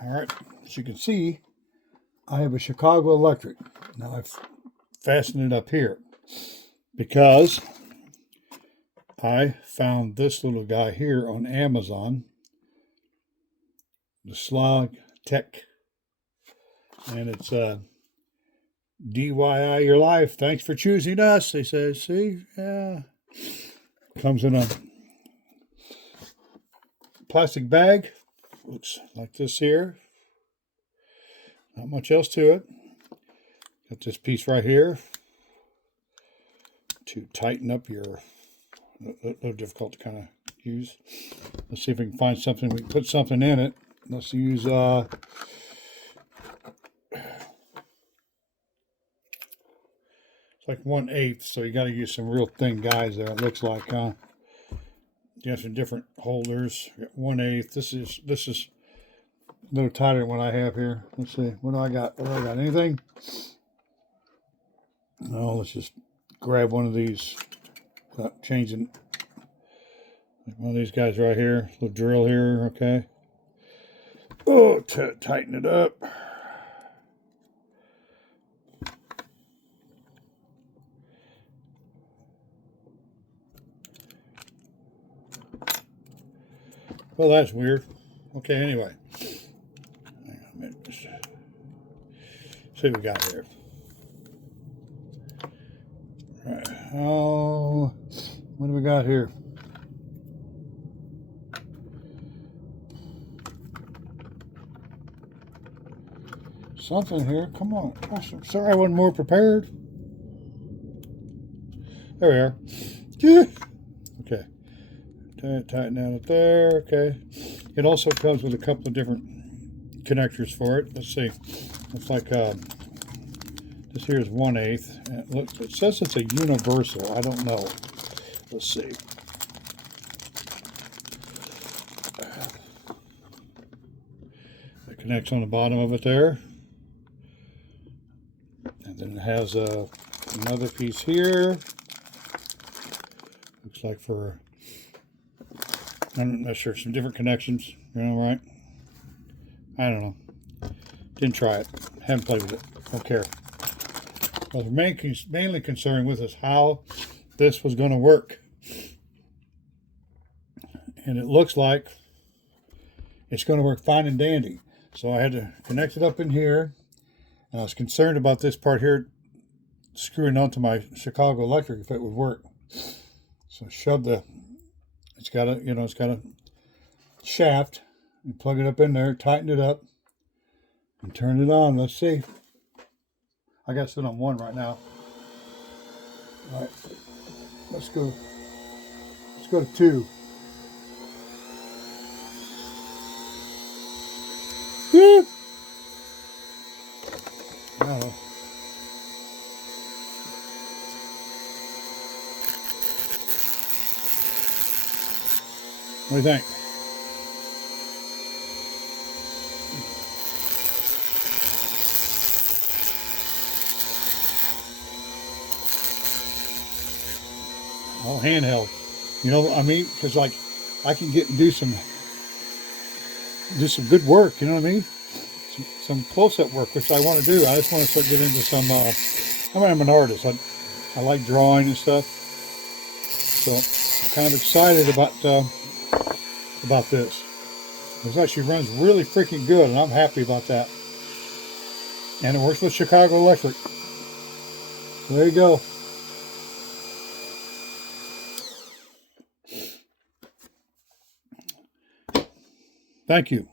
All right, as you can see, I have a Chicago Electric. Now I've fastened it up here because I found this little guy here on Amazon, the Slog Tech, and it's DIY your life. Thanks for choosing us. They say, see, yeah. Comes in a plastic bag. Looks like this here. Not much else to it. Got this piece right here to tighten up your, no difficult to kind of use. Let's see if we can find something. We can put something in it. Let's use it's like 1/8, so you got to use some real thin guys there. It looks like, you have some different holders. 1/8. This is a little tighter than what I have here. Let's see. What do I got? What do I got? Anything? No. Let's just grab one of these. Changing one of these guys right here. Little drill here. Okay. Oh, tighten it up. Well, that's weird. Okay, anyway. Hang on a minute. Just see what we got here. All right. Oh, what do we got here? Something here. Come on. Gosh, I'm sorry I wasn't more prepared. There we are. Okay. Tighten down it there. Okay. It also comes with a couple of different connectors for it. Let's see. Looks like this here is 1/8. It says it's a universal. I don't know. Let's see. It connects on the bottom of it there. And then it has another piece here. Looks like for, I'm not sure, some different connections. You know, right? I don't know. Didn't try it. Haven't played with it. Don't care. What I was mainly concerned with is how this was going to work. And it looks like it's going to work fine and dandy. So I had to connect it up in here. And I was concerned about this part here screwing onto my Chicago Electric if it would work. So I shoved it's got a shaft, and plug it up in there, tighten it up, and turn it on. Let's see. I got it set on 1 right now. All right, let's go to 2. Woo! I don't know. What do you think? All handheld. You know, I mean, because like I can get and do some good work. You know what I mean? Some close-up work, which I want to do. I just want to start getting into some. I'm an artist. I like drawing and stuff. So I'm kind of excited about this. It actually runs really freaking good, and I'm happy about that. And it works with Chicago Electric. There you go. Thank you.